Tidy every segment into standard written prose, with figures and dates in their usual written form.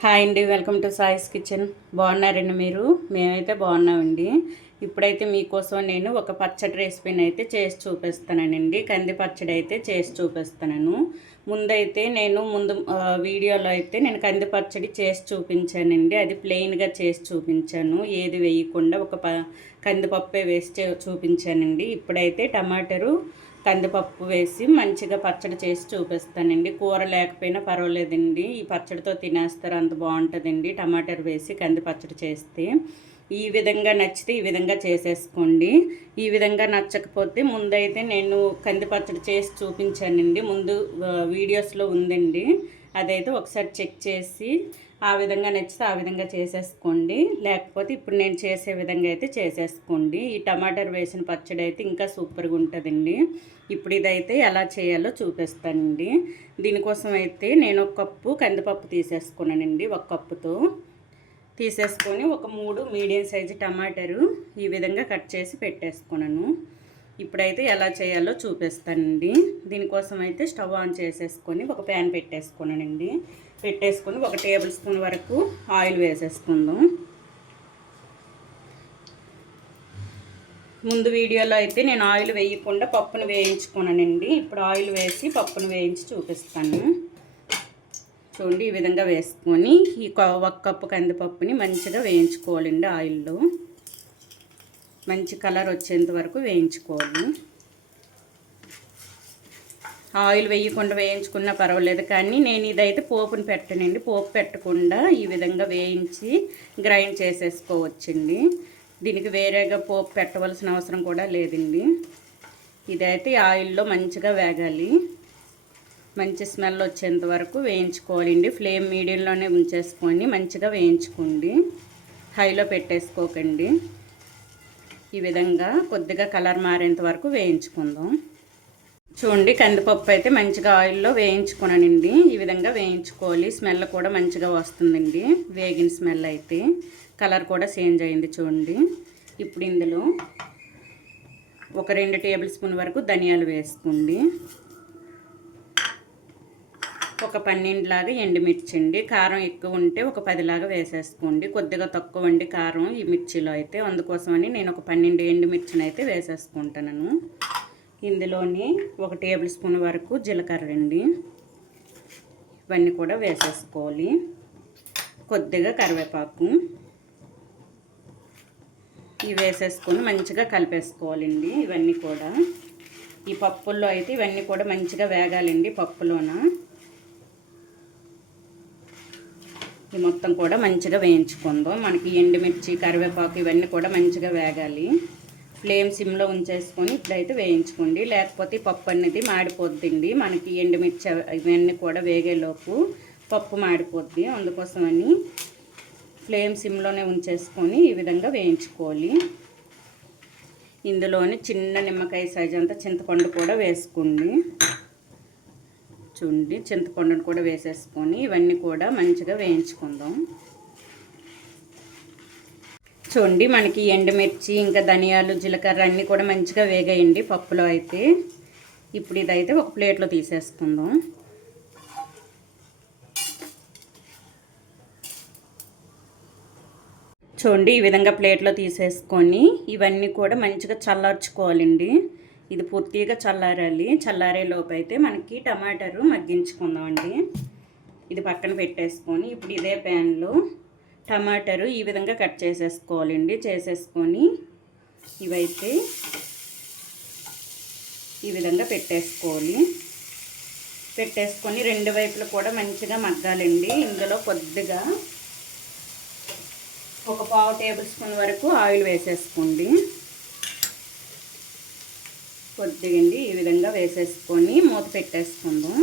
Hi అండి, welcome to సాయిస్ kitchen. బాగున్నారండి మీరు? మేమైతే బాగున్నామండి. ఇప్పుడైతే మీకోసం నేను ఒక పచ్చడి రెసిపీని అయితే చేసి చూపిస్తానండి. కంది పచ్చడి అయితే చేసి చూపిస్తాను. ముందైతే నేను వీడియోలో అయితే నేను కంది పచ్చడి చేసి చూపించానండి. అది ప్లెయిన్గా చేసి చూపించాను, ఏది వేయకుండా కందిపప్పే వేసి చూపించానండి. ఇప్పుడైతే టమాటాలు కందిపప్పు వేసి మంచిగా పచ్చడి చేసి చూపిస్తానండి. కూర లేకపోయినా పర్వాలేదండి, ఈ పచ్చడితో తినేస్తారు, అంత బాగుంటుందండి టమాటాలు వేసి కంది పచ్చడి చేస్తే. ఈ విధంగా నచ్చితే ఈ విధంగా చేసేసుకోండి. ఈ విధంగా నచ్చకపోతే ముందైతే నేను కంది పచ్చడి చేసి చూపించానండి, వీడియోస్లో ఉందండి. అదైతే ఒకసారి చెక్ చేసి ఆ విధంగా నచ్చితే ఆ విధంగా చేసేసుకోండి. లేకపోతే ఇప్పుడు నేను చేసే విధంగా అయితే చేసేసుకోండి. ఈ టమాటాలు వేసిన పచ్చడి అయితే ఇంకా సూపర్గా ఉంటుందండి. ఇప్పుడు ఇదైతే ఎలా చేయాలో చూపిస్తానండి. దీనికోసం అయితే నేను ఒక కప్పు కందిపప్పు తీసేసుకున్నానండి. ఒక కప్పుతో తీసేసుకొని ఒక 3 మీడియం సైజు టమాటాలు ఈ విధంగా కట్ చేసి పెట్టేసుకున్నాను. ఇప్పుడైతే ఎలా చేయాలో చూపిస్తానండి. దీనికోసం అయితే స్టవ్ ఆన్ చేసేసుకొని ఒక ప్యాన్ పెట్టేసుకున్నానండి. పెట్టేసుకొని 1 టేబుల్ స్పూన్ వరకు ఆయిల్ వేసేసుకుందాం. ముందు వీడియోలో అయితే నేను ఆయిల్ వేయకుండా పప్పును వేయించుకున్నానండి. ఇప్పుడు ఆయిల్ వేసి పప్పును వేయించి చూపిస్తాను. చూడండి, ఈ విధంగా వేసుకొని ఈ 1 కప్పు కందిపప్పుని మంచిగా వేయించుకోవాలండి. ఆయిల్లో మంచి కలర్ వచ్చేంత వరకు వేయించుకోవాలి. ఆయిల్ వేయకుండా వేయించుకున్నా పర్వాలేదు, కానీ నేను ఇదైతే పోపుని పెట్టనండి. పోపు పెట్టకుండా ఈ విధంగా వేయించి గ్రైండ్ చేసేసుకోవచ్చండి. దీనికి వేరేగా పోపు పెట్టవలసిన అవసరం కూడా లేదండి. ఇదైతే ఆయిల్లో మంచిగా వేగాలి, మంచి స్మెల్ వచ్చేంత వరకు వేయించుకోవాలండి. ఫ్లేమ్ మీడియంలోనే ఉంచేసుకొని మంచిగా వేయించుకోండి, హైలో పెట్టేసుకోకండి. ఈ విధంగా కొద్దిగా కలర్ మారేంత వరకు వేయించుకుందాం. చూడండి, కందిపప్పు అయితే మంచిగా ఆయిల్లో వేయించుకున్నానండి. ఈ విధంగా వేయించుకోవాలి, స్మెల్ కూడా మంచిగా వస్తుందండి. వేగిన స్మెల్ అయితే కలర్ కూడా చేంజ్ అయింది చూడండి. ఇప్పుడు ఇందులో ఒక 2 టేబుల్ స్పూన్ వరకు ధనియాలు వేసుకోండి. ఒక 12 లాగా ఎండుమిర్చి అండి. కారం ఎక్కువ ఉంటే ఒక 10 లాగా వేసేసుకోండి. కొద్దిగా తక్కువ అండి కారం ఈ మిర్చిలో అయితే, అందుకోసమని నేను ఒక 12 ఎండుమిర్చిని అయితే వేసేసుకుంటాను. ఇందులోని 1 టేబుల్ స్పూన్ వరకు జీలకర్ర అండి. ఇవన్నీ కూడా వేసేసుకోవాలి. కొద్దిగా కరివేపాకు ఇవి వేసేసుకొని మంచిగా కలిపేసుకోవాలండి. ఇవన్నీ కూడా ఈ పప్పుల్లో అయితే ఇవన్నీ కూడా మంచిగా వేగాలండి. పప్పులోన ఇది మొత్తం కూడా మంచిగా వేయించుకుందాం. మనకి ఎండుమిర్చి కరివేపాకు ఇవన్నీ కూడా మంచిగా వేగాలి. ఫ్లేమ్ సిమ్లో ఉంచేసుకొని ఇప్పుడైతే వేయించుకోండి, లేకపోతే పప్పు అనేది మాడిపోద్దండి. మనకి ఎండుమిర్చి ఇవన్నీ కూడా వేగేలోపు పప్పు మాడిపోద్ది. అందుకోసమని ఫ్లేమ్ సిమ్లోనే ఉంచేసుకొని ఈ విధంగా వేయించుకోవాలి. ఇందులోని చిన్న నిమ్మకాయ సైజు అంతా చింతపండు కూడా వేసుకోండి. చూడండి, చింతపండును కూడా వేసేసుకొని ఇవన్నీ కూడా మంచిగా వేయించుకుందాం. చూడండి, మనకి ఎండుమిర్చి ఇంకా ధనియాలు జీలకర్ర అన్నీ కూడా మంచిగా వేగాయండి పప్పులో అయితే. ఇప్పుడు ఇదైతే ఒక ప్లేట్లో తీసేసుకుందాం. చూడండి, ఈ విధంగా ప్లేట్లో తీసేసుకొని ఇవన్నీ కూడా మంచిగా చల్లార్చుకోవాలండి. ఇది పూర్తిగా చల్లారాలి. చల్లారే లోపు అయితే మనకి టమాటాలు మగ్గించుకుందామండి. ఇది పక్కన పెట్టేసుకొని ఇప్పుడు ఇదే ప్యాన్లో టమాటాలు ఈ విధంగా కట్ చేసేసుకోవాలండి. చేసేసుకొని ఇవైతే ఈ విధంగా పెట్టేసుకోవాలి. పెట్టేసుకొని 2 వైపులు కూడా మంచిగా మగ్గాలండి. ఇందులో కొద్దిగా ఒక 1/2 టేబుల్ స్పూన్ వరకు ఆయిల్ వేసేసుకోండి. కొద్దిగా అండి ఈ విధంగా వేసేసుకొని మూత పెట్టేసుకుందాం.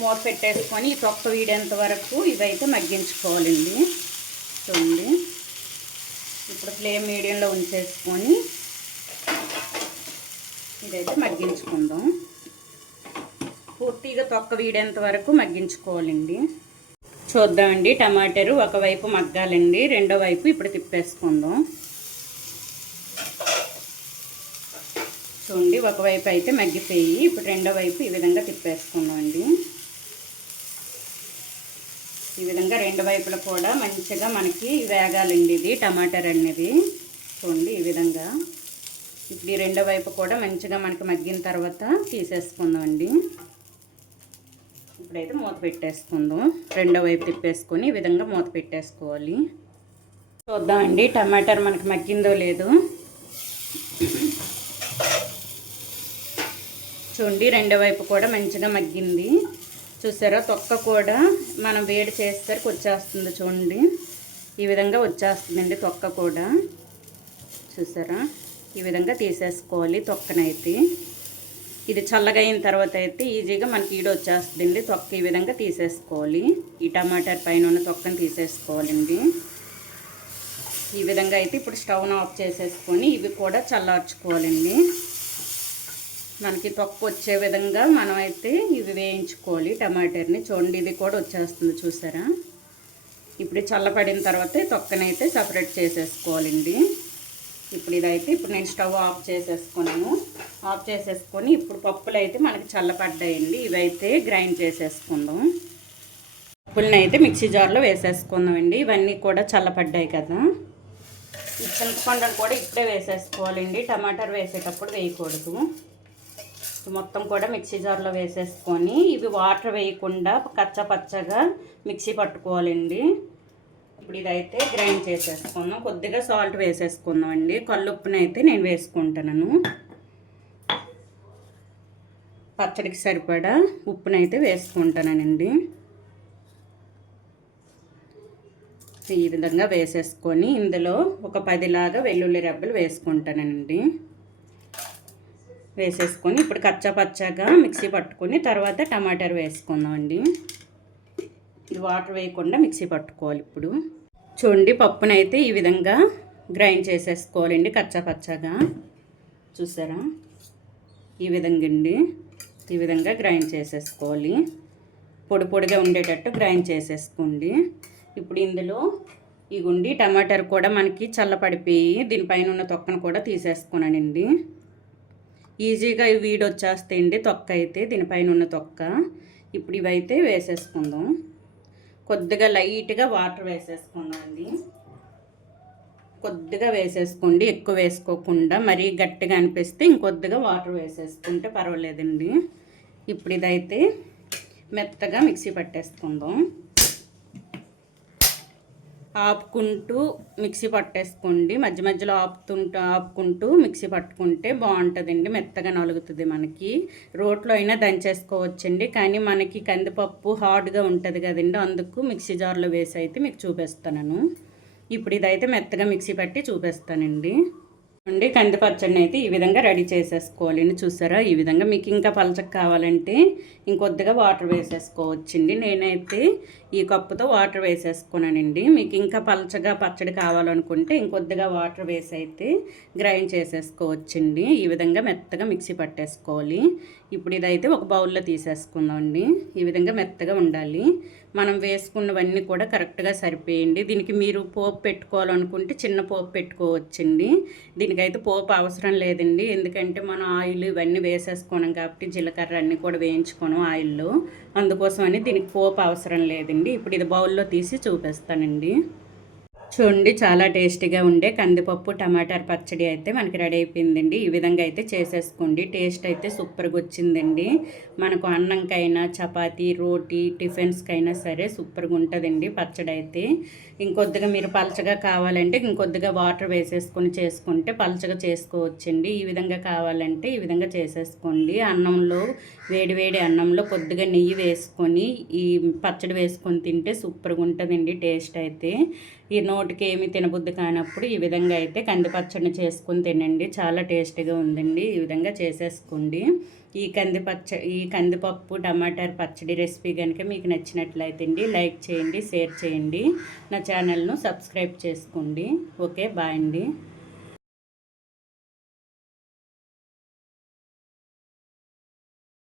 మూత పెట్టేసుకొని ఈ తొక్క వీడేంత వరకు ఇవైతే మగ్గించుకోవాలండి. చూడండి, ఇప్పుడు ఫ్లేమ్ మీడియంలో ఉంచేసుకొని ఇదైతే మగ్గించుకుందాం. పూర్తిగా తొక్క వీడేంత వరకు మగ్గించుకోవాలండి. చూద్దామండి, టమాటాలు ఒకవైపు మగ్గాలండి, రెండో వైపు ఇప్పుడు తిప్పేసుకుందాం. చూడండి, ఒకవైపు అయితే మగ్గిపోయి ఇప్పుడు రెండో వైపు ఈ విధంగా తిప్పేసుకుందాం అండి. ఈ విధంగా రెండు వైపులా కూడా మంచిగా మనకి వేగాలండి. ఇది టమాటర్ అనేది చూడండి ఈ విధంగా. ఇప్పుడు ఈ రెండో వైపు కూడా మంచిగా మనకి మగ్గిన తర్వాత తీసేసుకుందామండి. ఇప్పుడైతే మూత పెట్టేసుకుందాం. రెండో వైపు తిప్పేసుకొని ఈ విధంగా మూత పెట్టేసుకోవాలి. చూద్దామండి టమాటర్ మనకి మగ్గిందో లేదో. చూడండి రెండో వైపు కూడా మంచిగా మగ్గింది. చూసారా, తొక్క కూడా మనం వేడి చేసేసరికి వచ్చేస్తుంది. చూడండి ఈ విధంగా వచ్చేస్తుందండి తొక్క కూడా. చూసారా, ఈ విధంగా తీసేసుకోవాలి తొక్కనైతే. ఇది చల్లగా అయిన తర్వాత అయితే ఈజీగా మనకి ఈడ వచ్చేస్తుందండి తొక్క. ఈ విధంగా తీసేసుకోవాలి. ఈ టమాటర్ పైన ఉన్న తొక్కను తీసేసుకోవాలండి. ఈ విధంగా అయితే ఇప్పుడు స్టవ్ను ఆఫ్ చేసేసుకొని ఇవి కూడా చల్లార్చుకోవాలండి. మనకి తొక్క వచ్చే విధంగా మనం అయితే ఇవి వేయించుకోవాలి టమాటర్ని. చూడండి ఇది కూడా వచ్చేస్తుంది చూసారా. ఇప్పుడు చల్లపడిన తర్వాత తొక్కనైతే సపరేట్ చేసేసుకోవాలండి. ఇప్పుడు ఇదైతే ఇప్పుడు నేను స్టవ్ ఆఫ్ చేసేసుకున్నాను. ఆఫ్ చేసేసుకొని ఇప్పుడు పప్పులు అయితే మనకి చల్లపడ్డాయండి. ఇవైతే గ్రైండ్ చేసేసుకుందాం. పప్పులని అయితే మిక్సీ జార్లో వేసేసుకుందామండి. ఇవన్నీ కూడా చల్లపడ్డాయి కదా. ఈ చింతపండును కూడా ఇప్పుడే వేసేసుకోవాలండి. టమాటర్ వేసేటప్పుడు వేయకూడదు. మొత్తం కూడా మిక్సీ జార్లో వేసేసుకొని ఇవి వాటర్ వేయకుండా కచ్చపచ్చగా మిక్సీ పట్టుకోవాలండి. ఇప్పుడు ఇదైతే గ్రైండ్ చేసేసుకుందాం. కొద్దిగా సాల్ట్ వేసేసుకుందాం అండి. కల్లుప్పునైతే నేను వేసుకుంటున్నాను. పచ్చడికి సరిపడా ఉప్పునైతే వేసుకుంటానండి. ఈ విధంగా వేసేసుకొని ఇందులో ఒక 10 లాగా వెల్లుల్లి రెబ్బలు వేసుకుంటానండి. వేసేసుకొని ఇప్పుడు కచ్చాపచ్చాగా మిక్సీ పట్టుకొని తర్వాత టమాటర్ వేసుకుందామండి. ఇది వాటర్ వేయకుండా మిక్సీ పట్టుకోవాలి. ఇప్పుడు చూడండి పప్పునైతే ఈ విధంగా గ్రైండ్ చేసేసుకోవాలండి కచ్చాపచ్చాగా. చూసారా, ఈ విధంగా అండి. ఈ విధంగా గ్రైండ్ చేసేసుకోవాలి. పొడి పొడిగా ఉండేటట్టు గ్రైండ్ చేసేసుకోండి. ఇప్పుడు ఇందులో ఈ గుండి టమాటర్ కూడా మనకి చల్లపడిపోయి దీనిపైన ఉన్న తొక్కను కూడా తీసేసుకున్నానండి. ఈజీగా వీడి వచ్చేస్తాయండి తొక్క అయితే, దీనిపైన ఉన్న తొక్క. ఇప్పుడు ఇవైతే వేసేసుకుందాం. కొద్దిగా లైట్గా వాటర్ వేసేసుకుందాం అండి. కొద్దిగా వేసేసుకోండి, ఎక్కువ వేసుకోకుండా. మరీ గట్టిగా అనిపిస్తే ఇంకొద్దిగా వాటర్ వేసేసుకుంటే పర్వాలేదండి. ఇప్పుడు ఇదైతే మెత్తగా మిక్సీ పట్టేసుకుందాం. ఆపుకుంటూ మిక్సీ పట్టేసుకోండి. మధ్య మధ్యలో ఆపుకుంటూ మిక్సీ పట్టుకుంటే బాగుంటుందండి. మెత్తగా నలుగుతుంది. మనకి రోట్లో అయినా దంచేసుకోవచ్చండి. కానీ మనకి కందిపప్పు హార్డ్గా ఉంటుంది కదండి, అందుకు మిక్సీ జార్లో వేసి అయితే మీకు చూపిస్తాను. ఇప్పుడు ఇదైతే మెత్తగా మిక్సీ పట్టి చూపిస్తానండి. అండి కందిపచ్చడిని అయితే ఈ విధంగా రెడీ చేసేసుకోవాలండి. చూసారా, ఈ విధంగా. మీకు ఇంకా పలచగా కావాలంటే ఇంకొద్దిగా వాటర్ వేసేసుకోవచ్చండి. నేనైతే ఈ కప్పుతో వాటర్ వేసేసుకున్నానండి. మీకు ఇంకా పలచగా పచ్చడి కావాలనుకుంటే ఇంకొద్దిగా వాటర్ వేసి అయితే గ్రైండ్ చేసేసుకోవచ్చండి. ఈ విధంగా మెత్తగా మిక్సీ పట్టేసుకోవాలి. ఇప్పుడు ఇదైతే ఒక బౌల్లో తీసేసుకుందామండి. ఈ విధంగా మెత్తగా ఉండాలి. మనం వేసుకున్నవన్నీ కూడా కరెక్ట్గా సరిపోయండి. దీనికి మీరు పోపు పెట్టుకోవాలనుకుంటే చిన్న పోపు పెట్టుకోవచ్చండి. దీనికైతే పోపు అవసరం లేదండి. ఎందుకంటే మనం ఆయిల్ ఇవన్నీ వేసేసుకోవడం కాబట్టి జీలకర్ర అన్నీ కూడా వేయించుకోవడం ఆయిల్లో, అందుకోసం అని దీనికి పోపు అవసరం లేదండి. ఇప్పుడు ఇది బౌల్లో తీసి చూపిస్తానండి. చూడండి చాలా టేస్టీగా ఉండే కందిపప్పు టమాటార్ పచ్చడి అయితే మనకి రెడీ అయిపోయిందండి. ఈ విధంగా అయితే చేసేసుకోండి. టేస్ట్ అయితే సూపర్గా వచ్చిందండి. మనకు అన్నంకైనా చపాతీ రోటీ టిఫిన్స్కైనా సరే సూపర్గా ఉంటుందండి పచ్చడి అయితే. ఇంకొద్దిగా మీరు పలచగా కావాలంటే ఇంకొద్దిగా వాటర్ వేసేసుకొని చేసుకుంటే పలచగా చేసుకోవచ్చండి. ఈ విధంగా కావాలంటే ఈ విధంగా చేసేసుకోండి. అన్నంలో వేడివేడి అన్నంలో కొద్దిగా నెయ్యి వేసుకొని ఈ పచ్చడి వేసుకొని తింటే సూపర్గా ఉంటుందండి టేస్ట్ అయితే. ఈ నోటికి ఏమి తినబుద్ధి కానప్పుడు ఈ విధంగా అయితే కందిపచ్చడిని చేసుకొని తినండి. చాలా టేస్టీగా ఉందండి. ఈ విధంగా చేసేసుకోండి. ఈ కందిపప్పు టమాటార్ పచ్చడి రెసిపీ కనుక మీకు నచ్చినట్లయితే అండి లైక్ చేయండి, షేర్ చేయండి, నా ఛానల్ను సబ్స్క్రైబ్ చేసుకోండి. ఓకే, బాయ్ అండి.